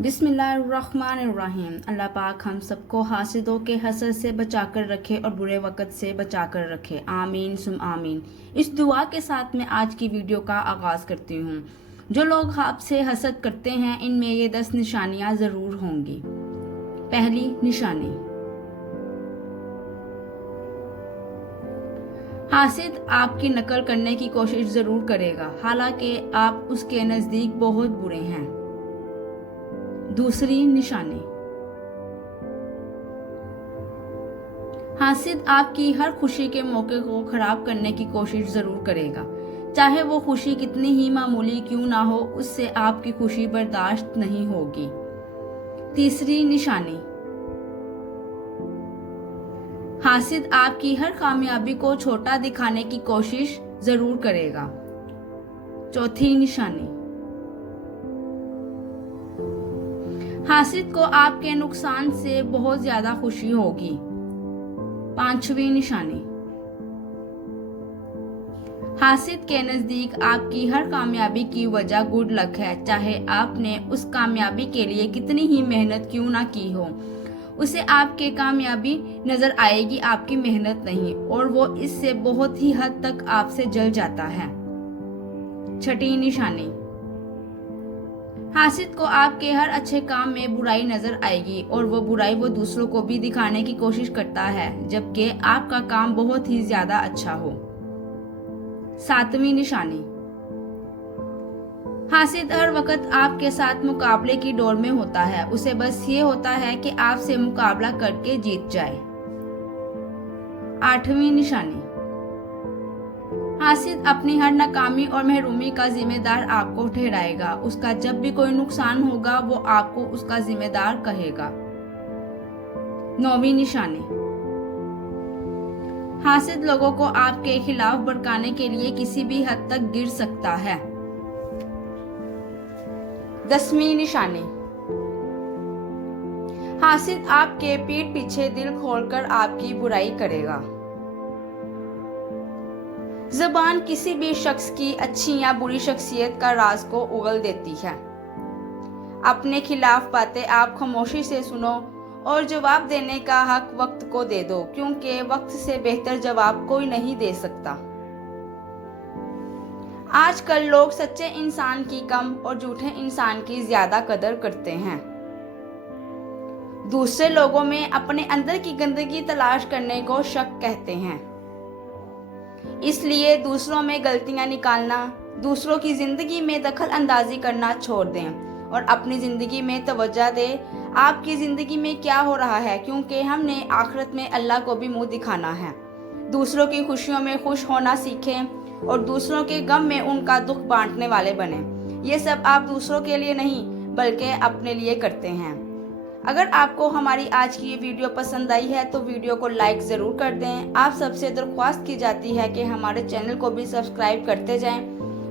बिस्मिल्लाहिर्रहमानिर्रहीम। अल्लाह पाक हम सबको हासिदों के हसद से बचाकर रखे और बुरे वक़्त से बचाकर रखे। आमीन सुम आमीन। इस दुआ के साथ मैं आज की वीडियो का आगाज़ करती हूँ। जो लोग आपसे हसद करते हैं, इनमें ये 10 निशानियाँ ज़रूर होंगी। पहली निशानी, हासिद आपकी नकल करने की कोशिश ज़रूर करेगा, हालांकि आप उसके नज़दीक बहुत बुरे हैं। दूसरी निशानी, हासिद आपकी हर खुशी के मौके को खराब करने की कोशिश जरूर करेगा, चाहे वो खुशी कितनी ही मामूली क्यों ना हो, उससे आपकी खुशी बर्दाश्त नहीं होगी। तीसरी निशानी, हासिद आपकी हर कामयाबी को छोटा दिखाने की कोशिश जरूर करेगा। चौथी निशानी, हासिद को आपके नुकसान से बहुत ज्यादा खुशी होगी। पांचवी निशानी, हासिद के नजदीक आपकी हर कामयाबी की वजह गुड लक है, चाहे आपने उस कामयाबी के लिए कितनी ही मेहनत क्यों ना की हो, उसे आपके कामयाबी नजर आएगी, आपकी मेहनत नहीं, और वो इससे बहुत ही हद तक आपसे जल जाता है। छठी निशानी, हासिद को आपके हर अच्छे काम में बुराई नजर आएगी और वो बुराई वो दूसरों को भी दिखाने की कोशिश करता है, जबकि आपका काम बहुत ही ज्यादा अच्छा हो। सातवीं निशानी, हासिद हर वक्त आपके साथ मुकाबले की दौड़ में होता है, उसे बस ये होता है कि आपसे मुकाबला करके जीत जाए। आठवीं निशानी, हासिद अपनी हर नाकामी और महरूमी का जिम्मेदार आपको ठहराएगा, उसका जब भी कोई नुकसान होगा वो आपको उसका जिम्मेदार कहेगा। नौवीं निशानी, हासिद लोगों को आपके खिलाफ भड़काने के लिए किसी भी हद तक गिर सकता है। 10वीं निशानी, हासिद आपके पीठ पीछे दिल खोलकर आपकी बुराई करेगा। ज़बान किसी भी शख्स की अच्छी या बुरी शख्सियत का राज को उगल देती है। अपने खिलाफ बातें आप खामोशी से सुनो और जवाब देने का हक वक्त को दे दो, क्योंकि वक्त से बेहतर जवाब कोई नहीं दे सकता। आजकल लोग सच्चे इंसान की कम और झूठे इंसान की ज्यादा कदर करते हैं। दूसरे लोगों में अपने अंदर की गंदगी तलाश करने को शक कहते हैं। इसलिए दूसरों में गलतियां निकालना, दूसरों की जिंदगी में दखल अंदाजी करना छोड़ दें और अपनी जिंदगी में तवज्जो दें। आपकी जिंदगी में क्या हो रहा है, क्योंकि हमने आखिरत में अल्लाह को भी मुंह दिखाना है। दूसरों की खुशियों में खुश होना सीखें और दूसरों के गम में उनका दुख बांटने वाले बने। ये सब आप दूसरों के लिए नहीं बल्कि अपने लिए करते हैं। अगर आपको हमारी आज की ये वीडियो पसंद आई है तो वीडियो को लाइक ज़रूर कर दें। आप सबसे दरख्वास्त की जाती है कि हमारे चैनल को भी सब्सक्राइब करते जाएं,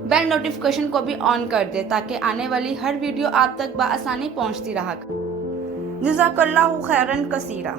बेल नोटिफिकेशन को भी ऑन कर दें ताकि आने वाली हर वीडियो आप तक बआसानी पहुंचती रहा। जज़ाकल्लाहु खैरन कसीरा।